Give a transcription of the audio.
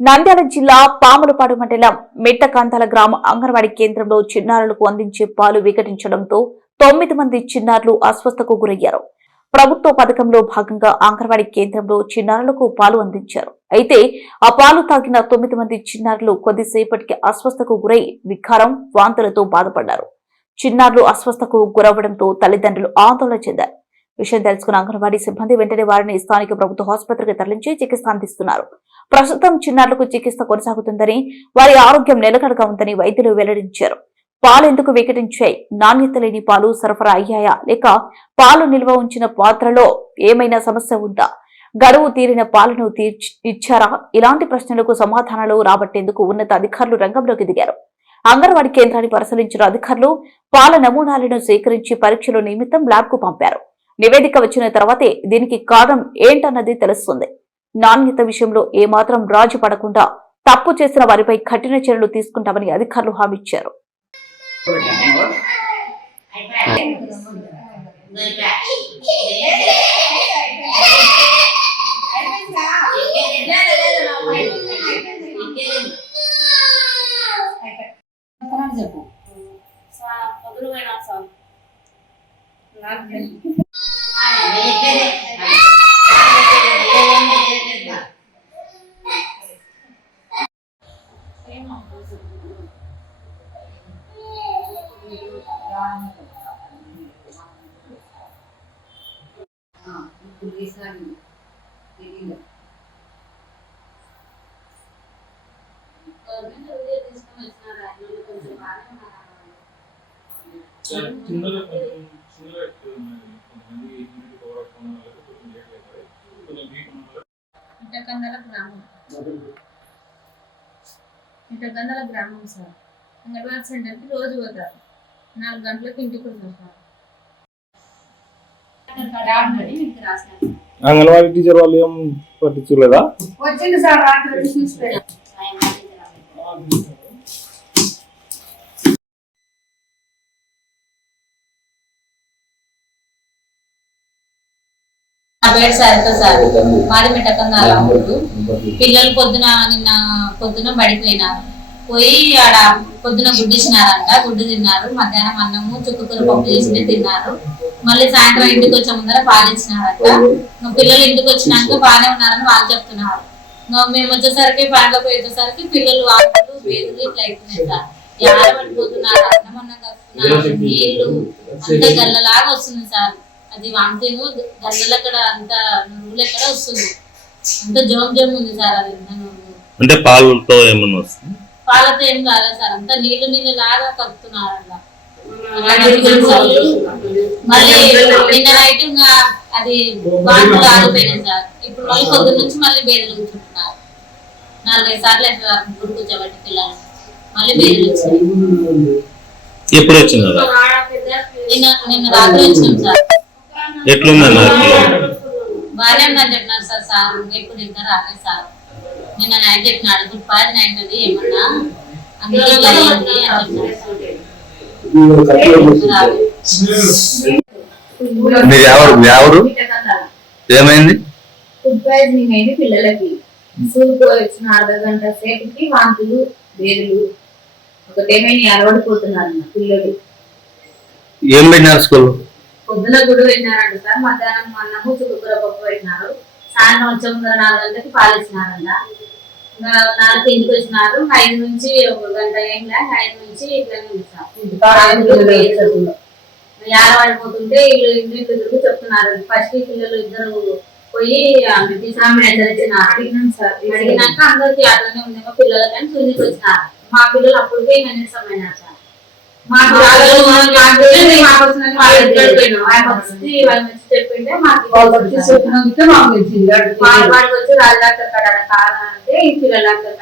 నంద్యాల జిల్లా పాములపాడు మండలం మెట్టకాంతాల గ్రామ అంగన్వాడీ కేంద్రంలో చిన్నారులకు అందించే పాలు వికటించడంతో తొమ్మిది మంది చిన్నారులు అస్వస్థకు గురయ్యారు. ప్రభుత్వ పథకంలో భాగంగా అంగన్వాడీ కేంద్రంలో చిన్నారులకు పాలు అందించారు. అయితే ఆ పాలు తాగిన తొమ్మిది మంది చిన్నారులు కొద్దిసేపటికి అస్వస్థకు గురై వికారం వాంతులతో బాధపడ్డారు. చిన్నారులు అస్వస్థకు గురవడంతో తల్లిదండ్రులు ఆందోళన చెందారు. విషయం తెలుసుకున్న అంగన్వాడీ సిబ్బంది వెంటనే వారిని స్థానిక ప్రభుత్వ ఆసుపత్రికి తరలించి చికిత్స అందిస్తున్నారు. ప్రస్తుతం చిన్నారులకు చికిత్స కొనసాగుతుందని వారి ఆరోగ్యం నిలకడగా ఉందని వైద్యులు వెల్లడించారు. పాలు ఎందుకు వికటించాయి? నాణ్యత లేని పాలు సరఫరా అయ్యాయా? లేక పాలు నిల్వ ఉంచిన పాత్రలో ఏమైనా సమస్య ఉందా? గడువు తీరిన పాలను తీర్చి ఇచ్చారా? ఇలాంటి ప్రశ్నలకు సమాధానాలు రాబట్టేందుకు ఉన్నత అధికారులు రంగంలోకి దిగారు. అంగన్వాడీ కేంద్రాన్ని పరిశీలించిన అధికారులు పాల నమూనాలను సేకరించి పరీక్షల నిమిత్తం ల్యాబ్కు పంపారు. నివేదిక వచ్చిన తర్వాతే దీనికి కారణం ఏంటన్నది తెలుస్తుంది. నాణ్యత విషయంలో ఏమాత్రం రాజు పడకుండా తప్పు చేసిన వారిపై కఠిన చర్యలు తీసుకుంటామని అధికారులు హామీ ఇచ్చారు. చిన్నగా కొంచెం చిన్నగా ఎక్కువ ఉన్నాయి. కొంతమంది ఇమ్యూనిటీ పవర్ కొంచెం ఇటకందల గ్రామం. ఇటకందల గ్రామం సార్. అంగన్వాడీ సెంటర్కి రోజు పోతారు. నాలుగు గంటలకు ఇంటికి సార్ అంగన్వాడీ టీచర్ వాళ్ళు ఏం పట్టించులేదా వచ్చింది సార్ రాత్రి చూసిపోయినా సరిత పిల్లలు పొద్దున నిన్న పొద్దున బడిపోయినారు పోయి ఆడ పొద్దున గుడ్డిచ్చినారంట గుడ్డు తిన్నారు. మధ్యాహ్నం అన్నము చుక్కకూర పప్పు చేసి తిన్నారు. మళ్ళీ సాయంత్రం ఇంటికి వచ్చే ముందర పాలు ఇచ్చినారంట. పిల్లలు ఇంటికి వచ్చినాక బాగానే ఉన్నారని వాళ్ళు చెప్తున్నారు. మేము వచ్చేసరికి పండ్లకు వచ్చేసరికి పిల్లలు వాడుతూ వేలు ఇట్లా అవుతున్నాయి సార్ పడిపోతున్నారు? అన్నం అన్నం కలుపుతున్నారు. నీళ్ళు అంత గల్లలాగా వస్తుంది సార్. అది వాంతింగ్ గల్లలు అక్కడ అంత నువ్వులు ఎక్కడ వస్తుంది? అంత జోమ్ జోమ్ ఉంది సార్ అది. అంటే పాలతో ఏమన్నా వస్తుంది? పాలతో ఏం కాలేదు సార్. అంత నీళ్ళు నీళ్ళు లాగా కలుపుతున్నారు మళ్ళీ నిన్న నైట్ ఇంకా అది ఆగిపోయినాయి సార్. ఇప్పుడు మళ్ళీ పొద్దున్న నుంచి మళ్ళీ బేదలు కూర్చుంటున్నారు. నాలుగైదు సార్లు అయితే గుడి కూర్చోబెట్టి పిల్లలు మళ్ళీ బేదలు వచ్చినాయి ఎప్పుడు వచ్చిందా నిన్న నిన్న రాత్రి వచ్చినాం సార్. బాగానే ఉందని చెప్పినారు సార్. సార్ ఇప్పుడు ఇంకా రాలేదు సార్. నిన్న నైట్ చెప్పినాడు గుడ్ పాయిజన్ అయింటది ఏమన్నా? అందుకే అయింది. మీరు ఎవరు? ఎవరు? ఏమైంది? ఫుడ్ పాయిజనింగ్ అయింది పిల్లలకి. సూప్ వచ్చిన అర్ధ గంట సేపటికి వాంతులు వేదులు ఒకటేమైనా అలవడిపోతున్నారు పిల్లలు. ఏం పెట్టినారు స్కూల్? పొద్దున గుడి పెట్టినారంట సార్. మధ్యాహ్నం అన్నము చుక్కకూర పప్పు పెట్టినారు. సాయంత్రం వచ్చే ముందర నాలుగు గంటలకి పాలు ఇచ్చినారంట. నాలుగు ఇంటికి వచ్చినారు. ఐదు నుంచి ఒక గంట లేక ఐదు నుంచి సార్ ఏడవాడిపోతుంటే వీళ్ళు ఇంటి ఎదురు చెప్తున్నారు. ఫస్ట్ పిల్లలు ఇద్దరు పోయి ఆమె అడిగినాక అందరికి అట్లనే ఉందేమో పిల్లలకని చూసి వచ్చినారు. మా పిల్లలు అప్పటికే ఇంకా మాకు వచ్చి రాజు డాక్టర్ కాడ కారణం అంటే ఈ పిల్లల డాక్టర్